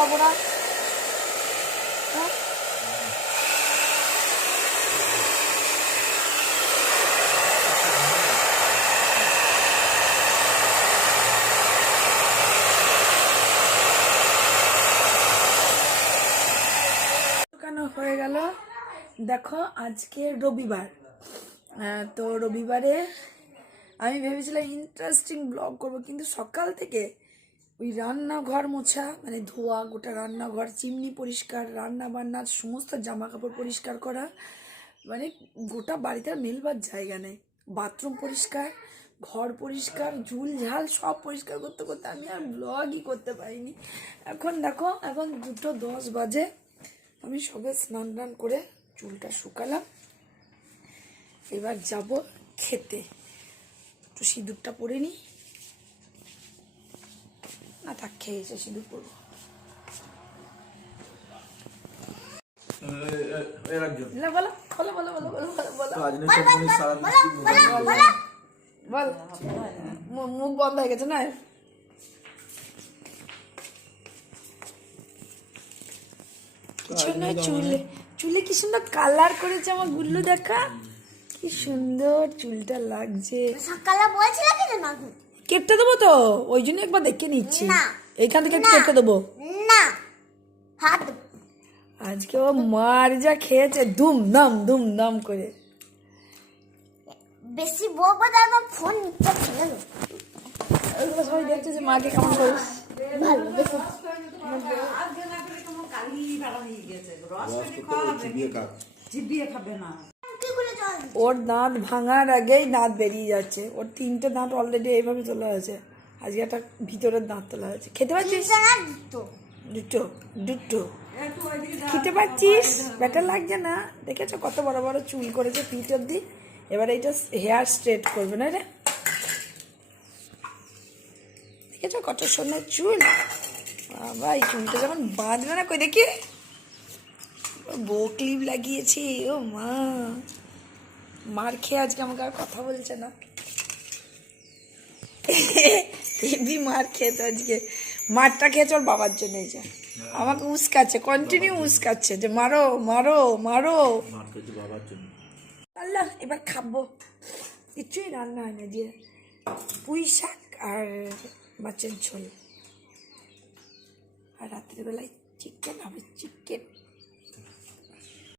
বানাবো না হ্যাঁ? গেল দেখো, আজকে রবিবার তো রবিবারে আমি ভেবেছিলাম ইন্টারেস্টিং ব্লগ করব, কিন্তু সকাল থেকে ওই রান্নাঘর মোছা মানে ধোয়া, গোটা রান্নাঘর, চিমনি পরিষ্কার রান্না বান্না সমস্ত জামা কাপড় পরিষ্কার করা মানে গোটা বাড়িতে মেলবার জায়গা নেই। বাথরুম পরিষ্কার, ঘর পরিষ্কার ঝুল ঝাল সব পরিষ্কার করতে করতে আমি আর ব্লগই করতে পারিনি। এখন দেখো, এখন দুটো দশ বাজে, আমি সবে স্নান টান করে চুলটা শুকালাম। এবার যাব খেতে। একটু সিঁদুরটা পরে নিই। না থাক খেয়েছে সিঁদুর পরবো এর একজন। না বলো বলো বলো বলো বলো বলো বলো। তো আজ নয় তুমি সারা মিষ্টি বল মুখ বন্ধ হয়ে গেছে না? চুলে চুলে কি সুন্দর কালার করেছে আমার গুল্লু দেখা? কি সুন্দর চুলটা লাগছে। সকালে বলছিল কিছু না কেটে দেবো তো? ওই জন্য একবার দেখে নিচ্ছি। এইখান থেকে একটু কেটে দেবো? না। হাত আজকে ও মার যা খেয়েছে দুম দাম দুম দাম করে। বেশি তাই আমার ফোন নিতে। ওইগুলো সবাই দেখছে যে মাকে কেমন করিস? ভালো চিবিয়ে খাবে না। ওর দাঁত ভাঙার আগেই দাঁত বেরিয়ে যাচ্ছে। ওর তিনটে দাঁত অলরেডি এইভাবে তোলা হয়েছে। আজকে একটা ভিতরের দাঁত তোলা হয়েছে। খেতে পাচ্ছিস? দুটো। দুটো খেতে পাচ্ছিস? ব্যাটার লাগছে না। দেখেছ কত বড় বড় চুল করেছে পিঠ অব্দি এবার এইটা হেয়ার স্ট্রেট করবে না রে? দেখেছ কত সোনার চুল? বাবা এই চুলটা যখন বাঁধবে না কই দেখি? বউ ক্লিপ লাগিয়েছি ও মা। মার খেয়ে আজকে আমাকে আর কথা বলছে না। হেভি মার খেয়ে তো আজকে মারটা খেয়েছে ওর বাবার জন্য এই যে। আমাকে উস্কাচ্ছে কন্টিনিউ উস্কাচ্ছে যে মারো মারো মারো। আল্লাহ এবার খাব। কিছুই রান্না হয় না যে পুঁই শাক আর মাছের ঝোল। আর রাত্রিবেলায় চিকেন হবে চিকেন